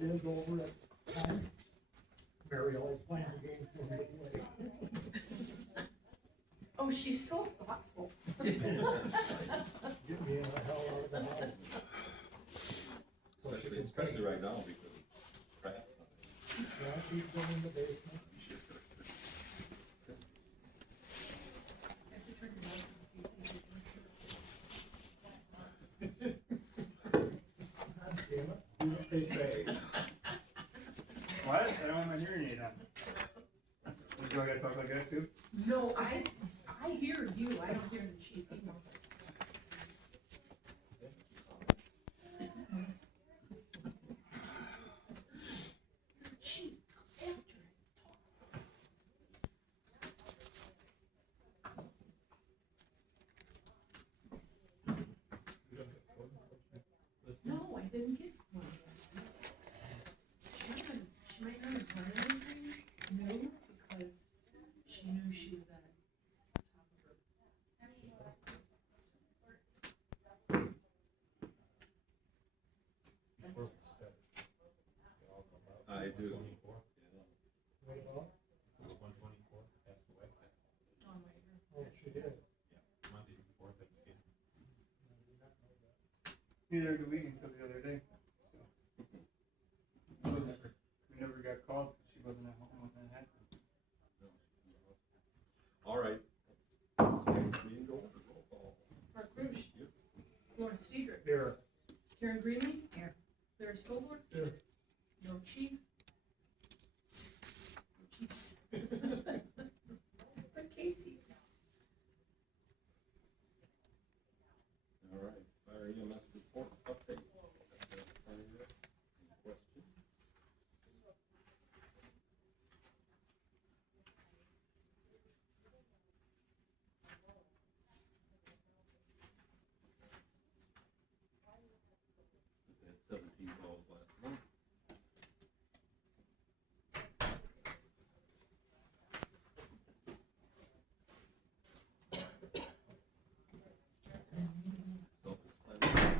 it is over at time. Barry always playing the game for me away. Oh, she's so thoughtful. Get me in the hell out of the house. So she can Especially paint. right now because of crap. Yeah, she's been in the basement. God damn it, do what they say. What? I don't have my hearing aid on. Do I gotta talk like that too? No, I hear you, I don't hear the chief. Chief, after it. No, I didn't get one yet. She might not have done anything new because she knew she was at the top of her. I do. What about? On my ear. Oh, she did. Neither do we until the other day. So. We never got called because she wasn't at home when that happened. All right. Meeting go over, roll call. Mark Rush. Yep. Lawrence Steger. Here. Karen Greenlee. Here. Larry Stolber. Here. No chief. No chiefs. But Casey. All right, fire EMS report update. Any questions? We had 17 calls last month. Self-explanatory.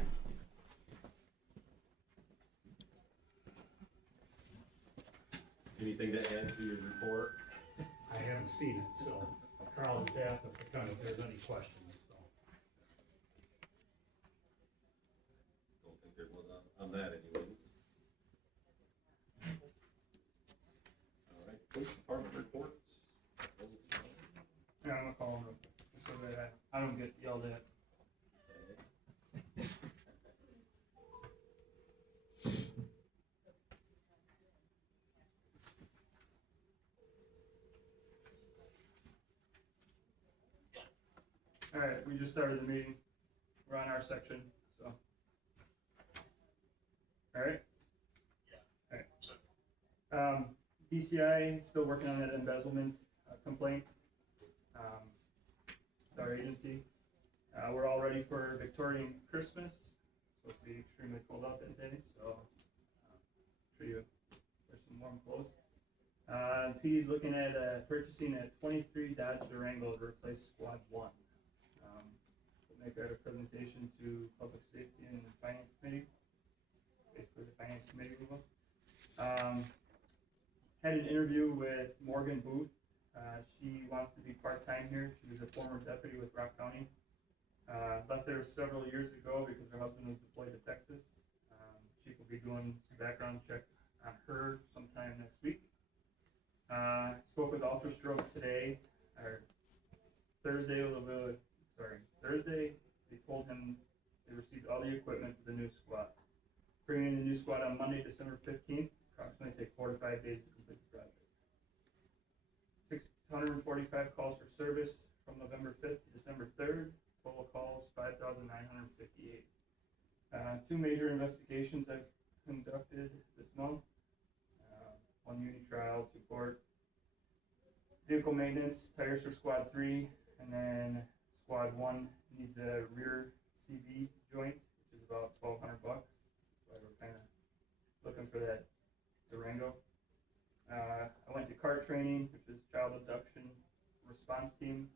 Anything to add to your report? I haven't seen it, so Carl has asked us to come if there's any questions, so. Don't think there was on that anyway. All right, police department reports. Yeah, I'm gonna call him real quick, just so that I don't get yelled at. Alright, we just started the meeting. We're on our section, so. Alright? Alright. DCI, still working on that embezzlement complaint. With our agency. We're all ready for Victorian Christmas. It's supposed to be extremely cold out that day, so sure you wear some warm clothes. P's looking at purchasing a 23 Dodge Durango to replace Squad 1. We'll make our presentation to Public Safety and Finance Committee. Basically the Finance Committee we will. Had an interview with Morgan Booth. She wants to be part-time here. She was a former deputy with Rock County. Left there several years ago because her husband was deployed to Texas. Chief will be doing some background check on her sometime next week. Spoke with Ultra Stroke today, or Thursday, they told him they received all the equipment for the new squad. Bringing in the new squad on Monday, December 15th, approximately take 4 to 5 days to complete the project. 645 calls for service from November 5th to December 3rd, total calls 5,958. 2 major investigations I've conducted this month. 1 unit trial, 2 court. Vehicle maintenance, tires for squad 3, and then squad 1 needs a rear CV joint, which is about $1,200 bucks. So we're kind of looking for that Durango. I went to CART training, which is Child Abduction Response Team.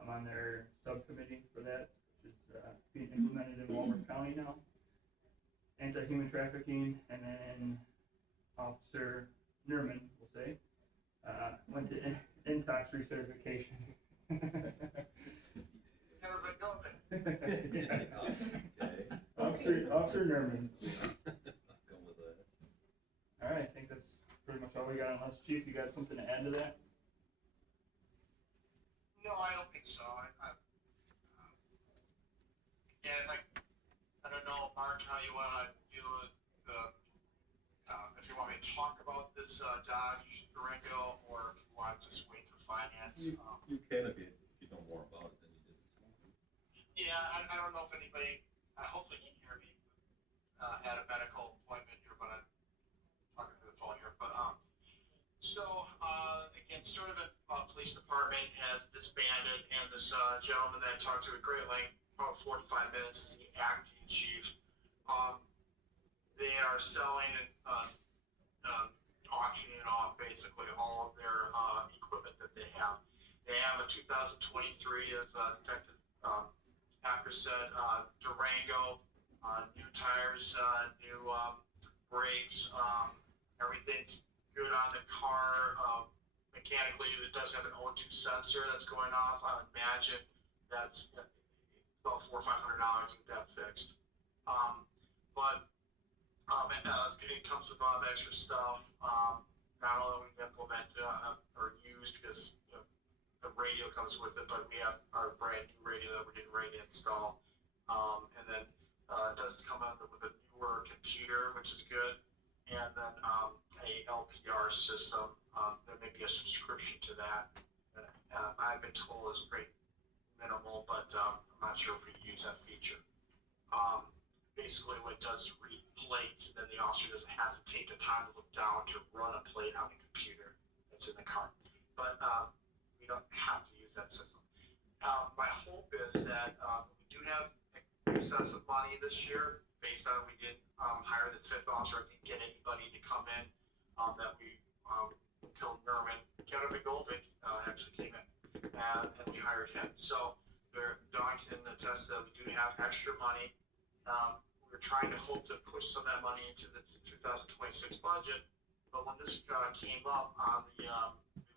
I'm on their subcommittee for that, which is being implemented in Walworth County now. Anti-human trafficking, and then Officer Nerman, we'll say, went to NTOX recertification. Never been going. Yeah. Okay. Officer Nerman. I'll go with that. All right, I think that's pretty much all we got. Unless Chief, you got something to add to that? No, I don't think so. Yeah, it's like, I don't know, Mark, how you wanna deal with the, if you want me to talk about this, Dodge Durango, or if you want to just wait for finance. You can if you know more about it than you did this morning. Yeah, I don't know if anybody, hopefully you can hear me, at a medical appointment here, but I'm talking through the phone here, but, again, Sturdivant Police Department has disbanded, and this, gentleman that I talked to at Great Lake, about 45 minutes, is the acting chief. They are selling and, auctioning off basically all of their, equipment that they have. They have a 2023, as, Detective, Packer said, Durango, new tires, new, brakes, everything's good on the car. Mechanically, it does have an O2 sensor that's going off. I would imagine that's about $400 or $500 to get that fixed. It comes with a lot of extra stuff. Not only we implement or use because the radio comes with it, but we have our brand new radio that we're getting ready to install. And then it does come out with a newer computer, which is good. And then a LPR system. There may be a subscription to that. I've been told it's pretty minimal, but I'm not sure if we use that feature. Basically what it does is read plates, and then the officer doesn't have to take the time to look down to run a plate on the computer that's in the car. But we don't have to use that system. My hope is that we do have excessive money this year based on we didn't hire the fifth officer, didn't get anybody to come in, that we killed Nerman. Kevin McGoldick actually came in, and we hired him. So Don can attest that we do have extra money. We're trying to hope to push some of that money into the 2026 budget, but when this came up on the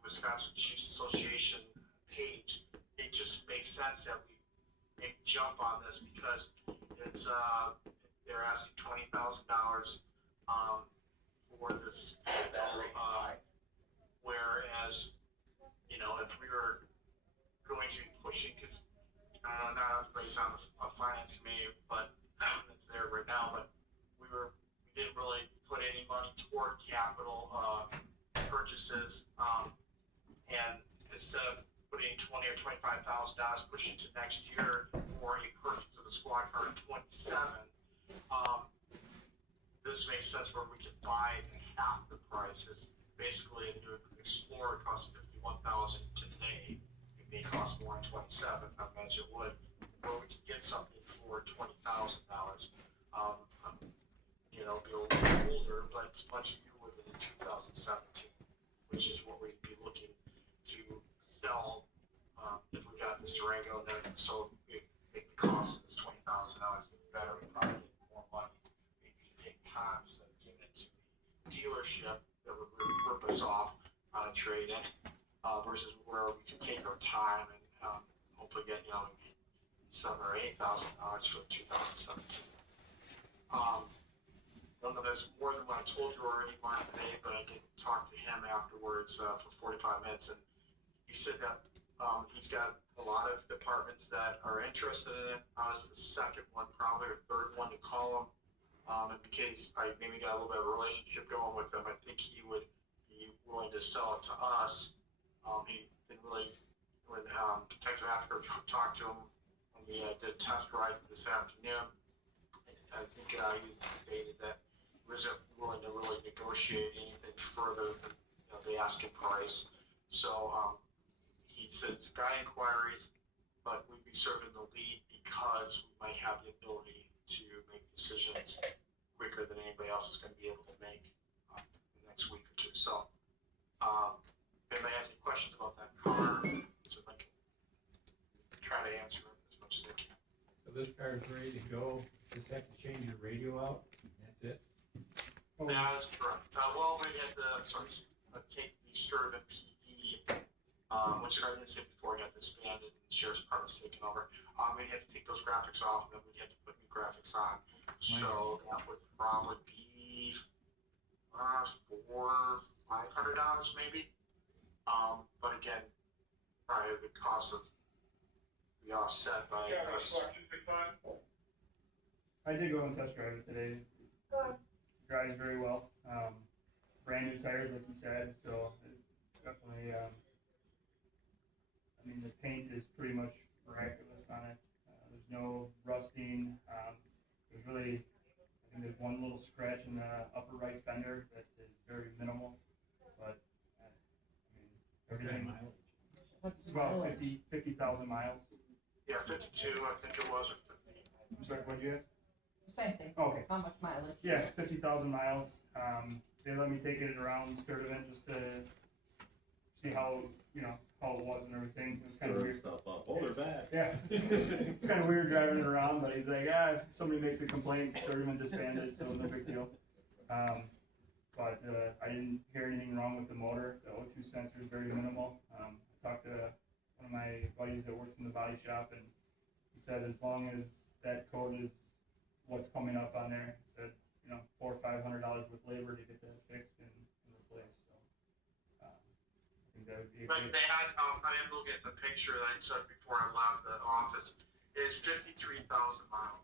Wisconsin Chiefs Association page, it just makes sense that we make jump on this because it's they're asking $20,000 for this, whereas if we were going to be pushing, because not everybody's on the finance committee, but it's there right now, but we didn't really put any money toward capital purchases, and instead of putting $20,000 or $25,000 pushing to next year for a purchase of the squad car in 27, this makes sense where we can buy half the price. It's basically a new Explorer costs $51,000 today. It may cost more in 27. I imagine it would. Or we can get something for $20,000. Be a little older, but it's much newer than in 2017, which is what we'd be looking to sell if we got this Durango. Then so we make the cost of this $20,000 better. We probably get more money. Maybe we can take time instead of giving it to the dealership that would really rip us off on a trade-in, versus where we can take our time and hopefully get maybe $7,000 or $8,000 for 2017. That's more than what I told you already, Mark, today, but I did talk to him afterwards for 45 minutes, and he said that he's got a lot of departments that are interested in it. I was the second one, probably, or third one to call him, and because I maybe got a little bit of a relationship going with him, I think he would be willing to sell it to us. He didn't really, when Detective After talked to him when he did a test ride this afternoon, I think he stated that he wasn't willing to really negotiate anything further than the asking price. So he said it's guy inquiries, but we'd be serving the lead because we might have the ability to make decisions quicker than anybody else is going to be able to make in the next week or two. So if anybody has any questions about that car, so I can try to answer it as much as I can. So this car is ready to go, just have to change your radio out, and that's it? Oh, That is correct. Well, we had to sort of take the Sturtevant PD, which I didn't say before, got disbanded and the sheriff's department's taken over. We had to take those graphics off and then we had to put new graphics on. So that would probably be $400-$500 maybe. But again, probably the cost of the offset by us. I did go and test drive it today. Drives very well. Brand new tires, like you said, so it definitely, I mean, the paint is pretty much miraculous on it. There's no rusting. There's really, I think there's one little scratch in the upper right fender that is very minimal, but, I mean, everything, it's about 50,000 miles. Yeah, 52, I think it was, or 50. I'm sorry, what'd you ask? Same thing, Oh, okay. how much mileage? Yeah, 50,000 miles. They let me take it around Sturtevant just to see how, how it was and everything. It was kind of Stirring weird. stuff up. Oh, they're back. Yeah, it's kind of weird driving it around, but he's like, if somebody makes a complaint, Sturtevant disbanded, so no big deal. But I didn't hear anything wrong with the motor. The O2 sensor is very minimal. I talked to one of my buddies that works in the body shop, and he said as long as that code is what's coming up on there, he said, $400 or $500 with labor to get that fixed and replaced. So I think that would be a But good. that, I am looking at the picture that I took before I left the office, is 53,000 miles.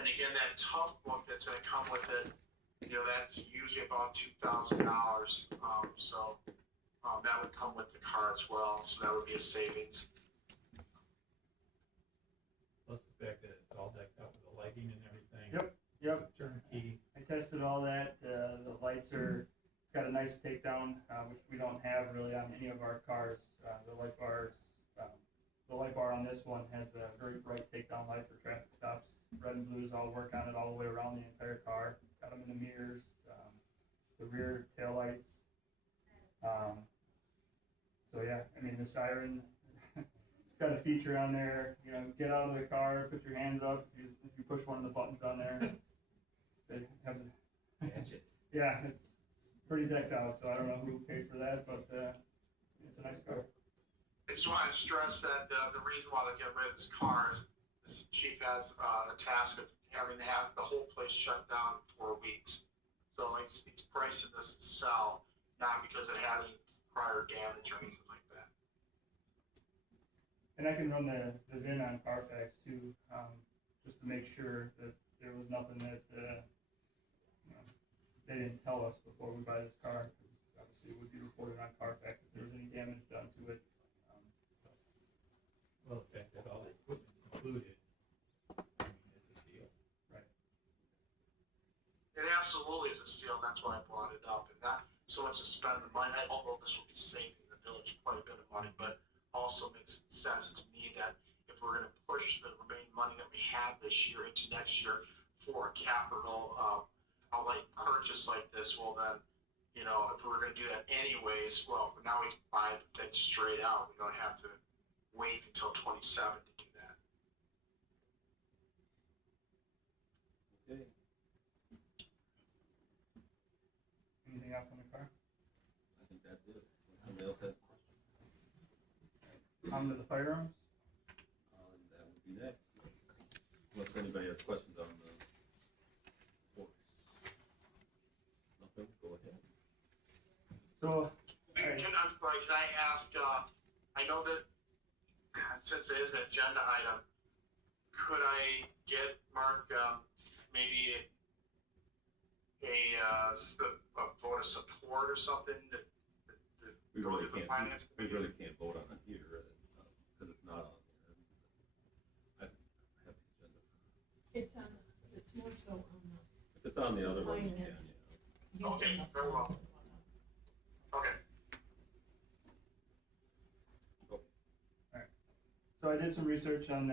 And again, that tough book that's gonna come with it, that's usually about $2,000. So, that would come with the car as well, so that would be a savings. Plus the fact that it's all decked out with the lighting and everything. Yep. It's a turnkey. I tested all that. The lights are, it's got a nice takedown, which we don't have really on any of our cars. The light bars, the light bar on this one has a very bright takedown light for traffic stops. Red and blues all work on it all the way around the entire car. Got them in the mirrors, the rear tail lights. So yeah, I mean the siren. It's got a feature on there. Get out of the car, put your hands up. If you push one of the buttons on there, it has a. Gadgets. Yeah, it's pretty decked out, so I don't know who paid for that, but it's a nice car. I just want to stress that the reason why they're getting rid of this car is this chief has a task of having to have the whole place shut down for 4 weeks. So he's pricing this to sell, not because it had any prior damage or anything like that. And I can run the VIN on Carfax too, just to make sure that there was nothing that they didn't tell us before we buy this car, because obviously it would be reported on Carfax if there was any damage done to it. Well, the fact that all the equipment's included, I mean, it's a steal. It absolutely is a steal, and that's why I brought it up. And not so much to spend the money, although this will be saving the village quite a bit of money, but also makes sense to me that if we're going to push the remaining money that we have this year into next year for a capital outright purchase like this, well then, if we're going to do that anyways, well, now we can buy that straight out. We don't have to wait until 27 to do that. Okay. Anything else on the car? I think that's it. Somebody else has questions? On to the firearms. That would be next. Unless anybody has questions on the force. Nothing, go ahead. So, I'm sorry, can I ask, I know that since it is an agenda item, could I get Mark, maybe a vote of support or something to We go really to the can't, finance we committee? really can't vote on it here, because it's not on here. I have the agenda. It's more so on If it's on the other one, you can, Finance. yeah. Okay, using the very well. funds and whatnot. Okay. So I did some research on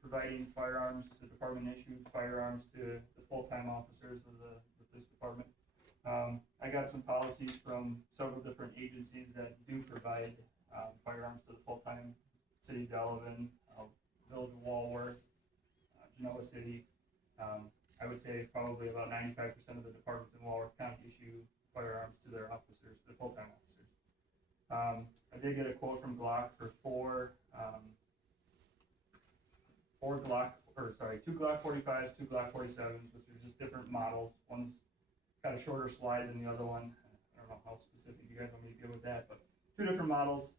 providing firearms, the department issued firearms to the full-time officers of this department. I got some policies from several different agencies that do provide firearms to the full-time: City of Delavan, Village of Walworth, Genoa City. I would say probably about 95% of the department did get a quote from Glock for two Glock 45s, two Glock 47s, which are just different models. One's got a shorter slide than the other one. I don't know how specific you guys want me to get with that, but two different models.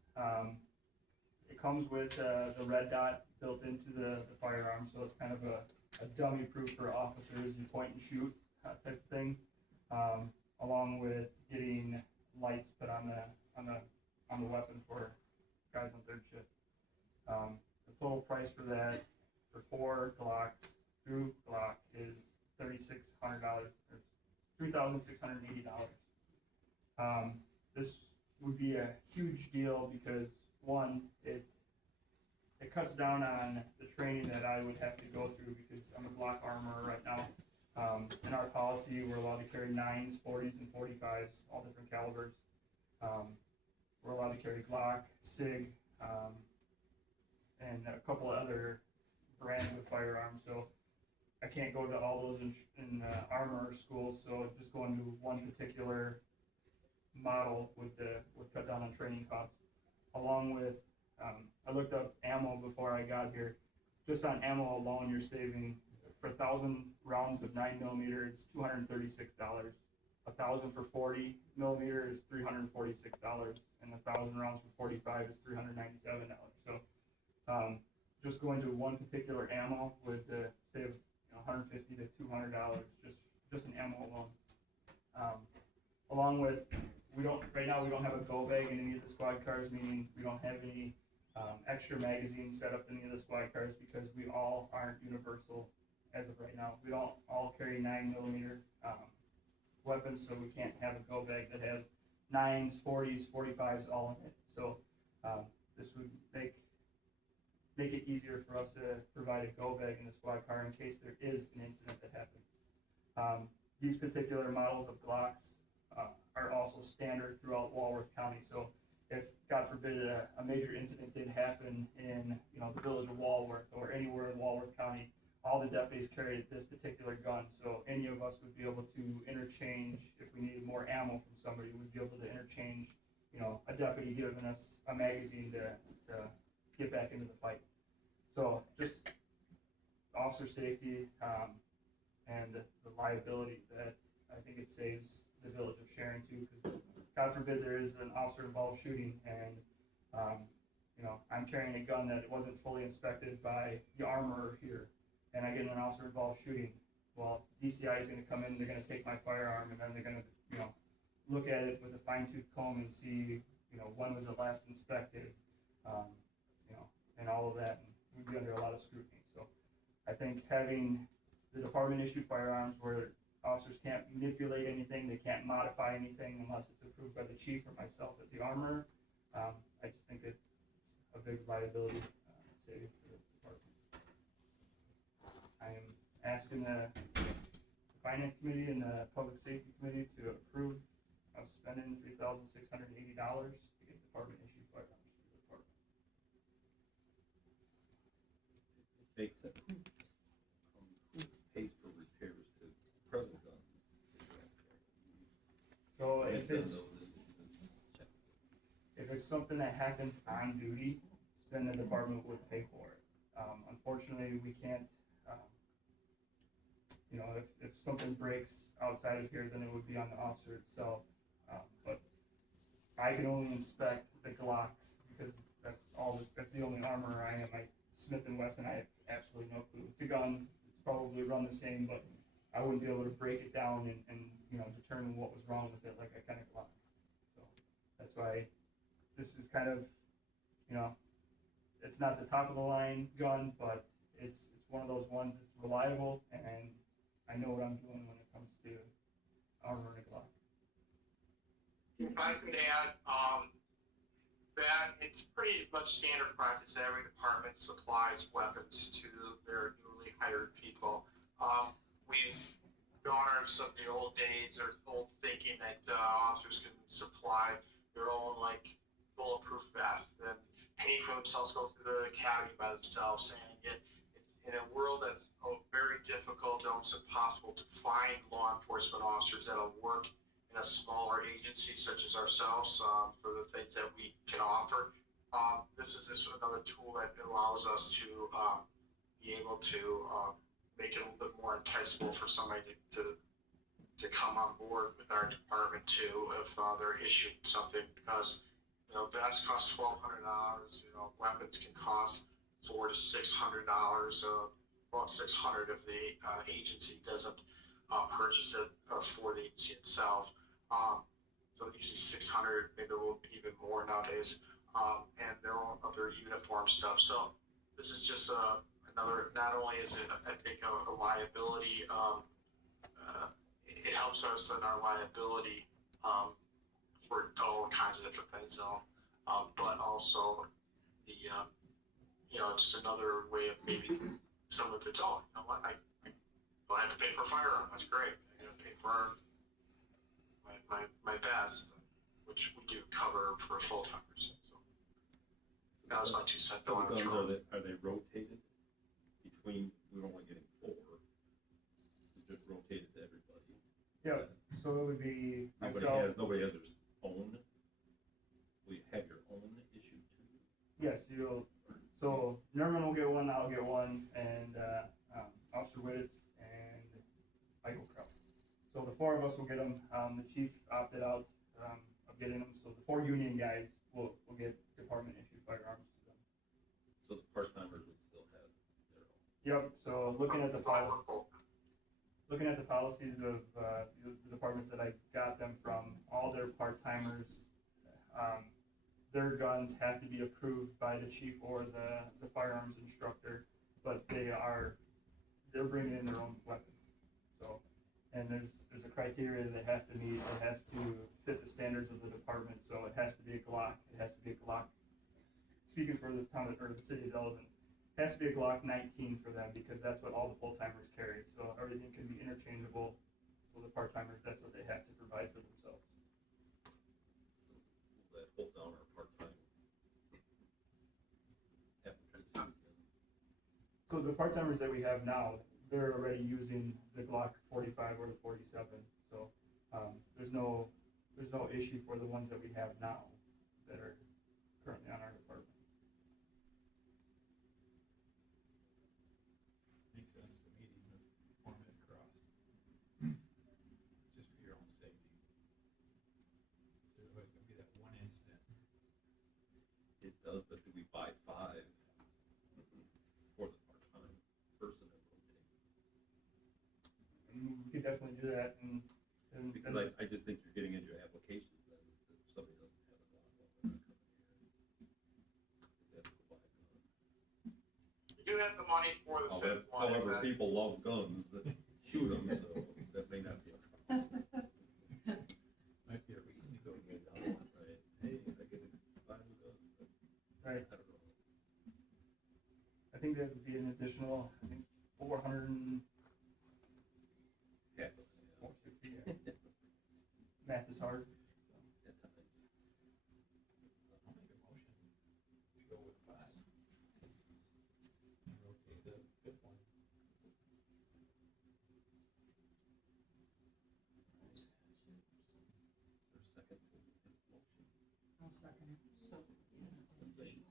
It comes with the red dot built into the firearm, so it's kind of a dummy proof for officers. You point and shoot type of thing, along with getting lights put on the weapon for guys on third shift. The total price for that for 4 Glocks through Glock is $3,600 or $3,680. This would be a huge deal because one, it cuts down on the training that I would have to go through because I'm a Glock armorer right now. In our policy, we're allowed to carry 9s, 40s, and 45s, all different calibers. We're allowed to carry Glock, SIG, and a couple of other brands of firearms. So I can't go to all those in armor schools. So just going to one particular model would cut down on training costs. Along with, I looked up ammo before I got here. Just on ammo alone, you're saving for 1,000 rounds of 9mm, it's $236. 1,000 for 40mm is $346, and 1,000 rounds for 45 is $397. So just going to one particular ammo would save $150 to $200 just in ammo alone. Along with, right now we don't have a go bag in any of the squad cars, meaning we don't have any extra magazines set up in any of the squad cars because we all aren't universal as of right now. We don't all carry 9mm weapons, so we can't have a go bag that has 9s, 40s, 45s all in it. So this would make it easier for us to provide a go bag in the squad car in case there is an incident that happens. These particular models of Glocks are also standard throughout Walworth County. So if, God forbid, a major incident did happen in the village of Walworth or anywhere in Walworth County, all the deputies carried this particular gun. So any of us would be able to interchange, if we needed more ammo from somebody, we'd be able to interchange, a deputy giving us a magazine to get back into the fight. So just officer safety and the liability that I think it saves the village of Sharon too, because God forbid there is an officer involved shooting and I'm carrying a gun that wasn't fully inspected by the armorer here, and I get an officer involved shooting. Well, DCI is going to come in, they're going to take my firearm, and then they're going to look at it with a fine-tooth comb and see when was it last inspected, and all of that, and we'd be under a lot of scrutiny. So I think having the department issued firearms where officers can't manipulate anything, they can't modify anything unless it's approved by the chief or myself as the armorer. I just think it's a big liability saving for the department. I am asking the finance committee and the public safety committee to approve of spending $3,680 to get department issued firearms to the department. Makes sense. Who pays for repairs to present guns? So Based on those checks. if it's something that happens on duty, then the department would pay for it. Unfortunately, we can't, if something breaks outside of here, then it would be on the officer itself. But I can only inspect the Glocks because that's the only armor I am. Smith & Wesson, I have absolutely no clue. It's a gun, it's probably run the same, but I wouldn't be able to break it down and determine what was wrong with it like I can a Glock. So that's why this is kind of, it's not the top of the line gun, but it's one of those ones that's reliable, and I know what I'm doing when it comes to armor and a Glock. If I could add, that it's pretty much standard practice that every department supplies weapons to their newly hired people. We've daughters of the old days or old thinking that officers can supply their own bulletproof vest and pay for themselves, go through the academy by themselves, and yet in a world that's very difficult, almost impossible to find law enforcement officers that'll work in smaller agencies such as ourselves, for the things that we can offer. This is another tool that allows us to, be able to, make it a little bit more enticable for somebody to come on board with our department too, if, they're issued something, because, you know, vests cost $1,200, you know, weapons can cost $400 to $600, about 600 if the, agency doesn't, purchase it, for the agency itself. So usually 600, maybe a little even more nowadays, and their own other uniform stuff. So this is just, another, not only is it, I think, a liability, it helps us in our liability, for all kinds of different things, though, but also the, you know, just another way of maybe some of it's, oh, you know what, I don't have to pay for a firearm, that's great, I gotta pay for my vest, which we do cover for full-timers, so that was my 2 cents. So the guns, are they rotated between, we're only getting 4, is it rotated to everybody? Yeah, so it would be Nobody myself, nobody has their own, will you have your own issue too? yes, so Nerman will get one, I'll get one, and, Officer Wittes and Michael Kraut. So the 4 of us will get them, the chief opted out, of getting them, so the 4 union guys will get department issued firearms to them. So the part-timers would still have their own. Yep, so looking at the So I policy. work both. Looking at the policies of, the departments that I got them from, all their part-timers, their guns have to be approved by the chief or the firearms instructor, but they're bringing in their own weapons. So, and there's a criteria they have to meet, it has to fit the standards of the department, so it has to be a Glock, speaking for the town, or the city of Delavan, it has to be a Glock 19 for them, because that's what all the full-timers carry, so everything can be interchangeable, so the part-timers, that's what they have to provide for themselves. Will that hold down our part-time applicants? So the part-timers that we have now, they're already using the Glock 45 or the 47, so, there's no issue for the ones that we have now that are currently on our department. Makes sense to me to form it across. Just for your own safety. There's always gonna be that one incident. It does, but do we buy 5 for the part-time person and rotate? And we could definitely do that, and Because I just think you're getting into applications that if somebody doesn't have a Glock, well, they're not coming here. They have to go buy a gun. We do have the money for the 5th one. However, people love guns that shoot them, so that may not be a problem. Might be a reason to go get Right? Hey, I get to buy a new gun, but right, I don't know. I think that would be an additional, 400 and Half of us, 460, yeah. Math is hard. at times. I'll make a motion to go with 5. And rotate the 5th one. There's a second to his motion. I'll second it, so.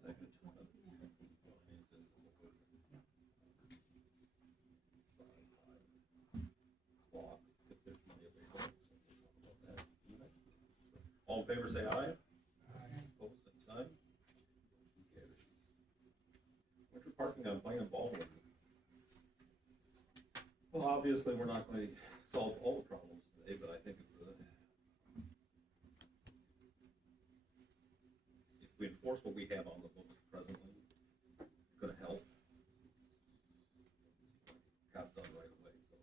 Second. Clocks, if there's money available, so we'll talk about that. All in favor, say aye. Opposed, same sign. Motion carries. Winter parking on Pine and Baldwin. Well, obviously, we're not going to solve all the problems today, but I think if we enforce what we have on the books presently, it's gonna help. Got done right away, so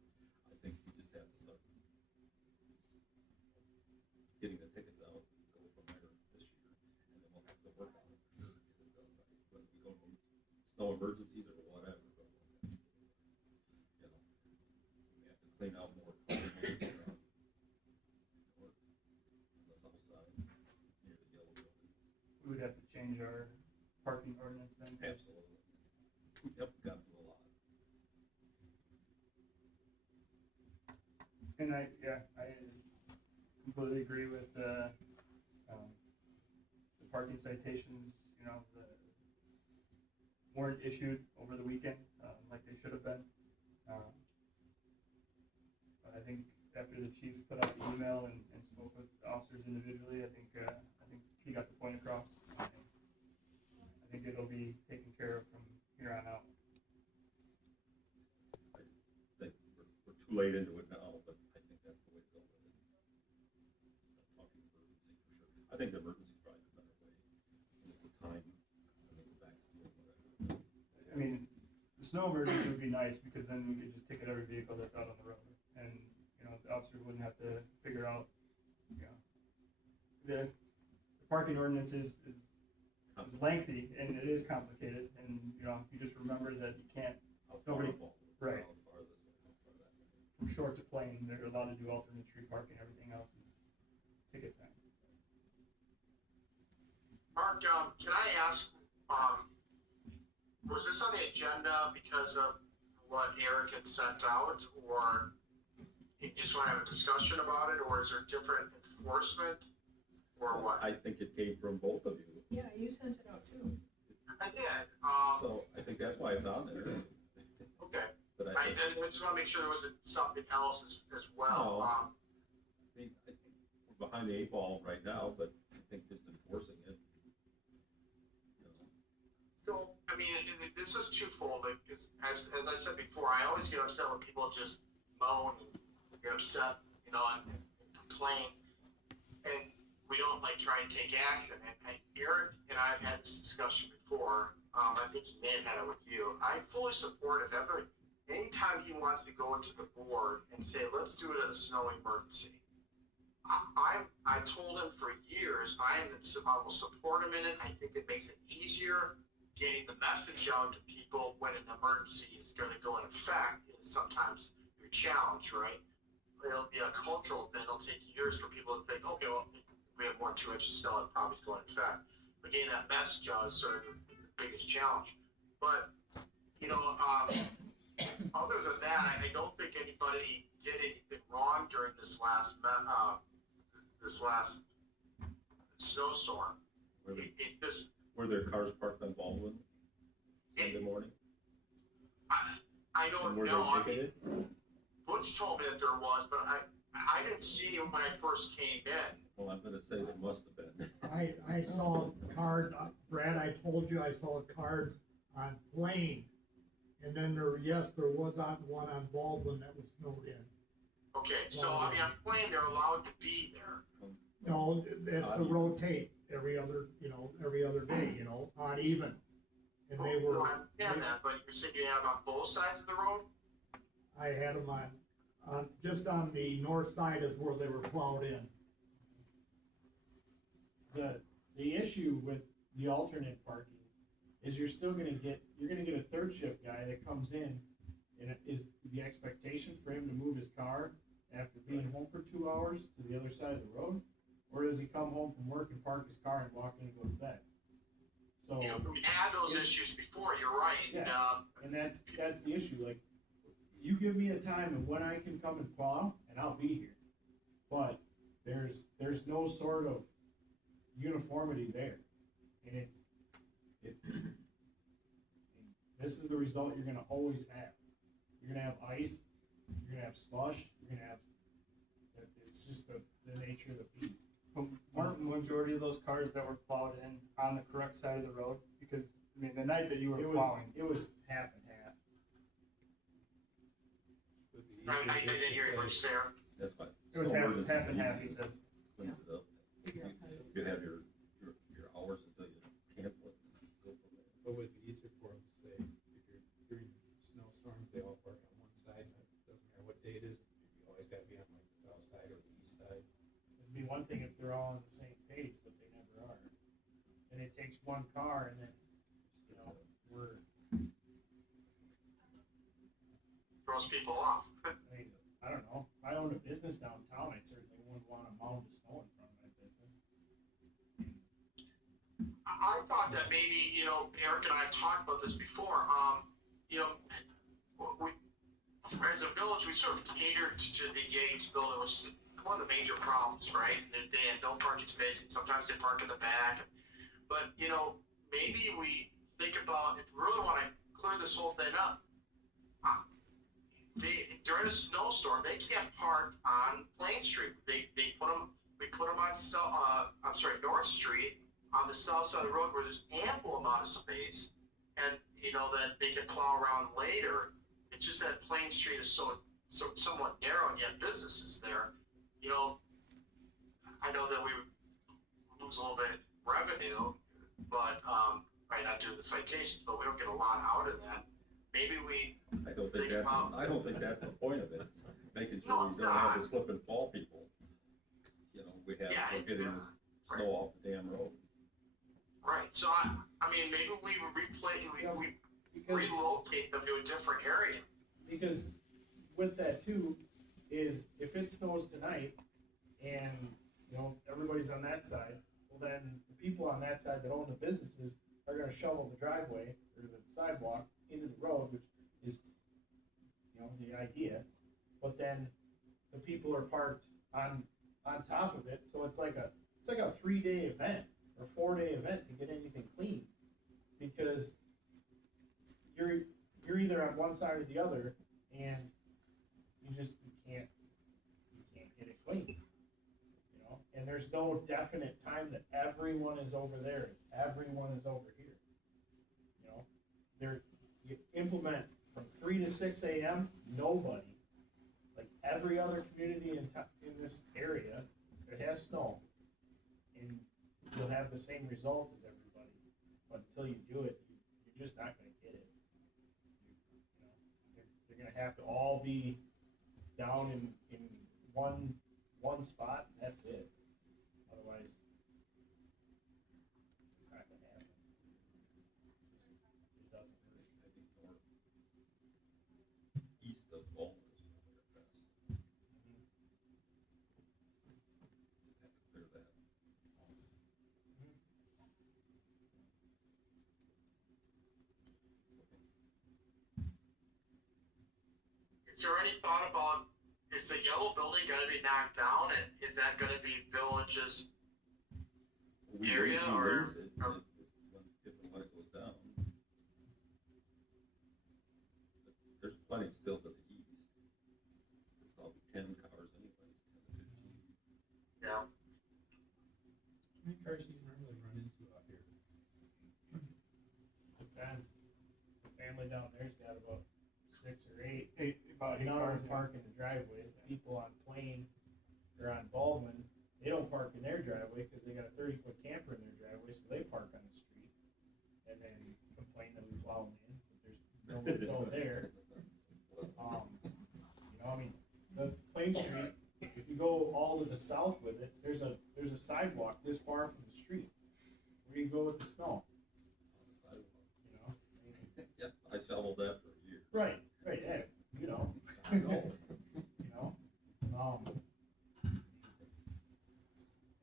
I think we just have to start getting the tickets out, go from there this year, and then we'll have to work on it for sure, get it done right. Whether we go from snow emergencies or whatever, but you know, we have to clean out more. On the south side, near the yellow building. We would have to change our parking ordinance then. Absolutely. Yep, got to do a lot. And I completely agree with the parking citations, you know, weren't issued over the weekend, like they should have been. But I think after the chiefs put out the email and spoke with the officers individually, I think he got the point across. I think it'll be taken care of from here on out. I think we're too late into it now, but I think that's the way to go with it. Stop talking emergency for sure. I think the emergency is probably the better way. And it's the time, I think the back to doing whatever. I mean, the snow emergency would be nice because then we could just ticket every vehicle that's out on the road. And, you know, the officer wouldn't have to figure out, you know, the parking ordinance is lengthy and it is complicated. And, you know, if you just remember that you can't, nobody, right, from short to plain, they're allowed to do alternate street parking, everything else is ticket time. Mark, can I ask, was this on the agenda because of what Eric had sent out, or you just want to have a discussion about it, or is there different enforcement, or what? I think it came from both of you. Yeah, you sent it out too. I did, So I think that's why it's on there. okay. But I I think, just want to make sure there wasn't something else as well. No. I think we're behind the 8 ball right now, but I think just enforcing it. You know, So, I mean, and this is twofold, because as I said before, I always get upset when people just moan and get upset, you know, and complain, and we don't like try and take action. And Eric and I have had this discussion before. I think he may have had it with you. I fully support if ever, anytime he wants to go into the board and say, let's do it in a snow emergency. I told him for years, I will support him in it. I think it makes it easier getting the message out to people when an emergency is going to go in effect is sometimes your challenge, right? It'll be a cultural thing. It'll take years for people to think, okay, well, we have 1-2 inches of snow, it probably is going in effect. But getting that message out is sort of the biggest challenge. But, you know, other than that, I don't think anybody did anything wrong during this last snowstorm. It just, were there cars parked on Baldwin Sunday morning? I don't And were know. I they mean, ticketed? Butch told me that there was, but I didn't see it when I first came in. Well, I'm gonna say they must have been. I saw cards, Brad, I told you I saw cards on Plain. And then there was one on Baldwin that was snowed in. Okay, so I mean, I'm playing, they're allowed to be there. No, that's to rotate every other day, you know, odd even. And they No, were, I understand that, but you're saying you have on both sides of the road? I had them on, just on the north side is where they were plowed in. The issue with the alternate parking is you're gonna get a third shift guy that comes in, and it is the expectation for him to move his car after being home for 2 hours to the other side of the road? Or does he come home from work and park his car and walk in and go to bed? So, You know, we had those issues before, you're right, and that's the issue, like, you give me a time of when I can come and plow, and I'll be here. But there's no sort of uniformity there, and this is the result you're gonna always have. You're gonna have ice, you're gonna have slush, it's just the nature of the beast. Weren't majority of those cars that were plowed in on the correct side of the road? Because, I mean, the night that you were plowing. It was half and half. I didn't hear what you say, Eric. That's fine. It was Snow half emergency and is half, easy he to said. clean it up. You have your hours until you cancel it. Go from there. What would be easier for them to say, if you're during snowstorms, they all park on one side, and it doesn't matter what day it is, you always gotta be on like the south side or the east side. It'd be one thing if they're all on the same page, but they never are. And it takes one car and then, you know, Throws people off. I mean, I don't know. If I owned a business downtown, I certainly wouldn't want a mound of snow in front of my business. I thought that maybe, you know, Eric and I have talked about this before, you know, we, as a village, we sort of catered to the Yates building, which is one of the major problems, right? And they have no parking space, and sometimes they park in the back. But, you know, maybe we think about, if we really wanna clear this whole thing up, during a snowstorm, they can't park on Plain Street. We put them on North Street, on the south side of the road where there's ample amount of space, and, you know, that they can plow around later. It's just that Plain Street is so somewhat narrow, and yet businesses there, you know, I know that we would lose a little bit revenue, but, by not doing the citations, but we don't get a lot out of that. Maybe we, I don't think think that's the point of it, it's making No, sure we it's don't have not. the slip and fall people. You know, we're getting this right. snow off the damn road. right, so I mean, maybe we we Because, relocate them to a different area. because with that too, is if it snows tonight and, you know, everybody's on that side, well then the people on that side that own the businesses are gonna shovel the driveway or the sidewalk into the road, which is, you know, the idea. But then the people are parked on top of it, so it's like a 3-day event or 4-day event to get anything clean. Because you're either on one side or the other, and you can't get it clean. You know, and there's no definite time that everyone is over there, everyone is over here. You know, you implement from 3 to 6 a.m. Nobody, like every other community in this area that has snow, and you'll have the same result as everybody. But until you do it, you're just not gonna get it. You know, they're gonna have to all be down in one spot, and that's it. Otherwise, it's not gonna happen. It doesn't work. I think north, east of Bowman is probably the best. Just have to clear that. Is there any thought about, is the yellow building gonna be knocked down, and is that gonna be villages? We Area raise or- it or- if and when it goes down. But there's plenty still to the east. There's probably 10 cars anyways, 10 to 15. Yeah. How many cars do you normally run into out here? Depends. The family down there's got about 6 or 8. About 8 None cars. of them park in the driveway. The people on Plain or on Baldwin, they don't park in their driveway because they got a 30-foot camper in their driveway, so they park on the street. And then complain that we plow them in, but there's nowhere to go there. You know, I mean, the Plain Street, if you go all to the south with it, there's a sidewalk this far from the street. Where do you go with the snow? You know? I mean, Yeah, I shoveled that for a year. right, yeah, you know. I know. You know,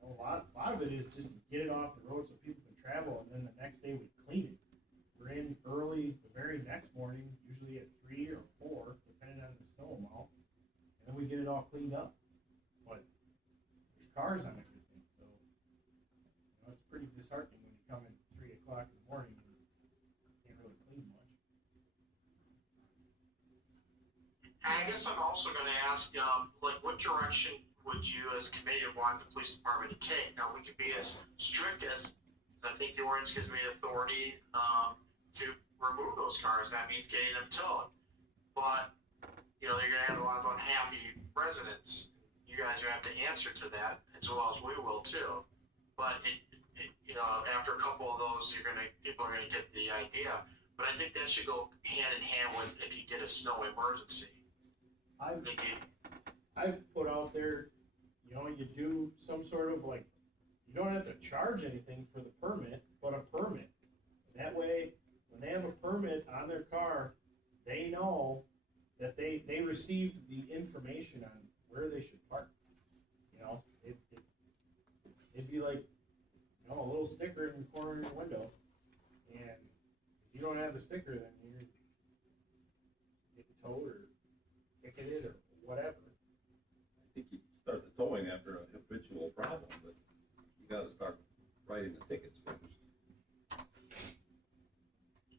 a lot of it is just to get it off the road so people can travel, and then the next day we clean it. We're in early, the very next morning, usually at 3 or 4, depending on the snow amount, and then we get it all cleaned up. But there's cars on everything, so, you know, it's pretty disheartening when you come in 3 o'clock in the morning and can't really clean much. I guess I'm also gonna ask, like, what direction would you as a committee want the police department to take? Now, we could be as strict as, I think the ordinance gives me authority, to remove those cars, that means getting them towed. But, you know, you're gonna have a lot of unhappy residents, you guys are gonna have to answer to that, as well as we will too. But you know, after a couple of those, people are gonna get the idea. But I think that should go hand in hand with if you get a snow emergency. I think I've put out there, you know, you do some sort of like, you don't have to charge anything for the permit, but a permit. And that way, when they have a permit on their car, they know that they received the information on where they should park. You know, it'd be like, you know, a little sticker in the corner of your window. And if you don't have the sticker, then you're getting towed or ticketed or whatever. I think you start the towing after a habitual problem, but you gotta start writing the tickets first.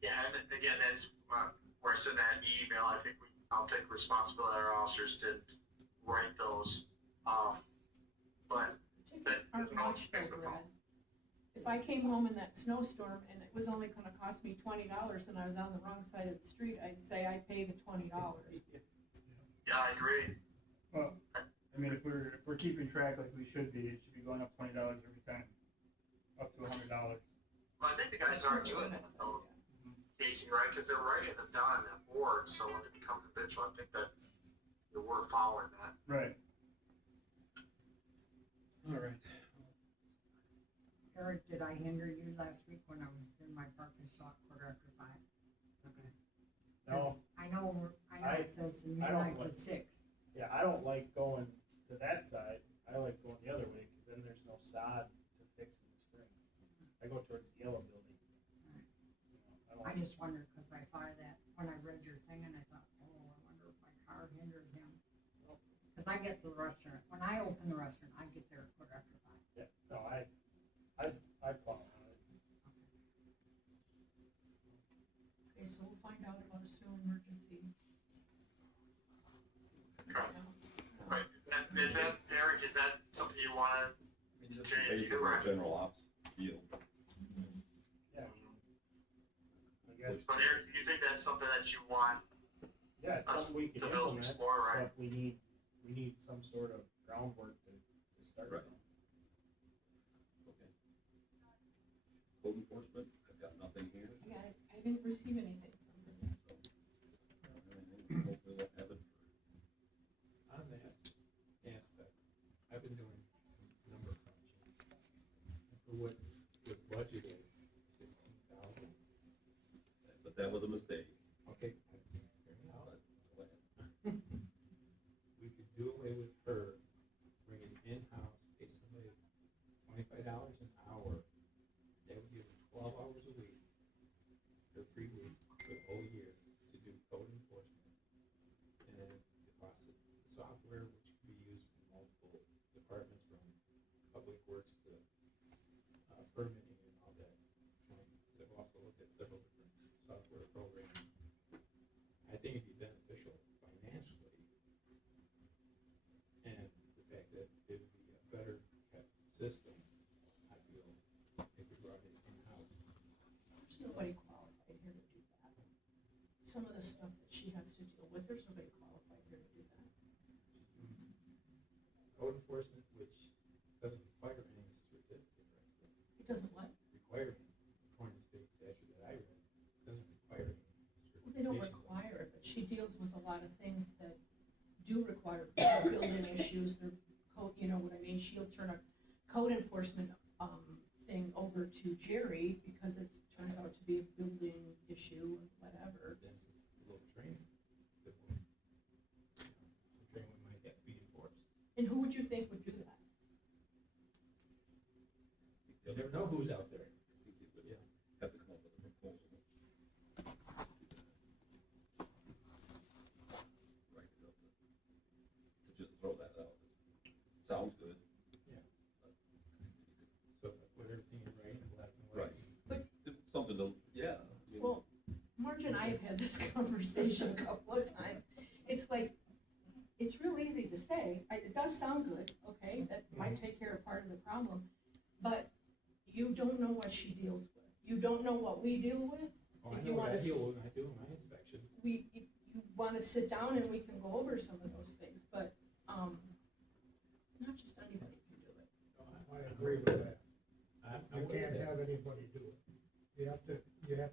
Yeah, and again, that's where I sent that email. I think I'll take responsibility, our officers to write those. But Tickets aren't much though, Brad. If I came home in that snowstorm and it was only gonna cost me $20 and I was on the wrong side of the street, I'd say I pay the $20. yeah, I agree. Well, I mean, if we're keeping track like we should be, it should be going up $20 every time, up to $100. Well, I think the guys aren't doing that though, Casey, right? Because they're writing them down on that board, so when it becomes habitual, I think that we're following that. Right. All right. Eric, did I hinder you last week when I was in my parking spot quarter after 5? Okay. No, 'Cause I know it says I don't midnight to like- 6. yeah, I don't like going to that side, I like going the other way, cause then there's no sod to fix in the spring. I go towards the yellow building. Right. You know, I just wondered, cause I saw that when I read your thing and I thought, oh, I wonder if my car hindered him. Cause I get to the restaurant, when I open the restaurant, I get there at quarter after 5. Yeah, no, I plow on it. Okay, so we'll find out about a snow emergency. Right, and is that, Eric, is that something you wanna I mean, just continue to basically do, a right? general ops deal. I guess, But Eric, do you think that's something that you want yeah, it's us something we to can build implement, explore, right? but we need some sort of groundwork to start Right. from. Okay. Code enforcement, I've got nothing here. Yeah, I didn't receive anything from them. Hopefully we'll have it. On that aspect, I've been doing some number crunching. For what budgeted, 16,000. But that was a mistake. Okay, fair enough. But go ahead. We could do away with her, bring it in-house, pay somebody $25 an hour. That would give her 12 hours a week, her free week, for the whole year, to do code enforcement. And the cost of software, which could be used in multiple departments, from public works to permitting and all that. I've also looked at several different software programs. I think it'd be beneficial financially, and the fact that it would be a better kept system, I feel, if we brought it in-house. There's nobody qualified here to do that. Some of the stuff that she has to deal with, there's nobody qualified here to do that. Code enforcement, which doesn't require any certificate, right? It doesn't what? Require, according to state statute that I read, doesn't require any certification. Well, they don't require it, but she deals with a lot of things that do require building issues, they're code, you know what I mean? She'll turn a code enforcement, thing over to Jerry because it turns out to be a building issue, whatever. Then it's just a little training that would, the training might have to be enforced. And who would you think would do that? You never know who's out there. I think you would Yeah. have to come up with a proposal. Write it up. To just throw that out. Sounds good. So if I put everything in writing, black and Right. white. It's something to, yeah. I mean, Well, Marge and I have had this conversation a couple of times. It's like, it's real easy to say, it does sound good, okay, that might take care of part of the problem, but you don't know what she deals with. You don't know what we deal with. Oh, I If know you what I wanna deal with when I do my inspections. If you wanna sit down and we can go over some of those things, but, not just anybody can do it. I agree with that. I'm You aware can't of that. have anybody do it. You have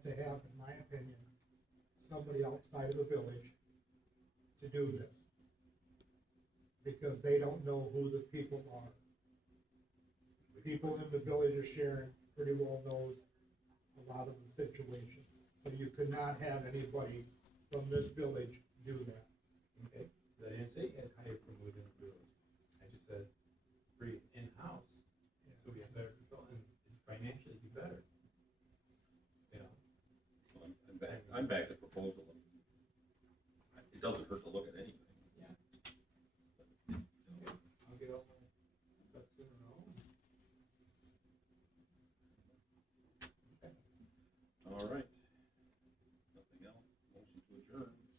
to have, in my opinion, somebody outside of the village to do this. Because they don't know who the people are. The people in the village of Sharon pretty well knows a lot of the situation. So you could not have anybody from this village do that. Okay, I didn't say you had to hire from within the village. I just said, bring it in-house, so we have better control, and financially be better. You know, So I'm back to proposal. It doesn't hurt to look at anything. Yeah. But, you know, I'll get all my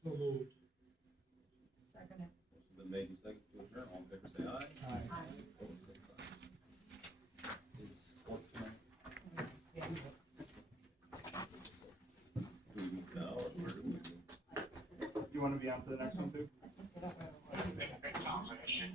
So moved. Second it. Motion's been made and seconded to adjourn, all in favor say aye. Aye. Opposed, same sign. Is court tonight? Yes. Do we move now, or where do we move? You wanna be on for the next one too? That sounds like it should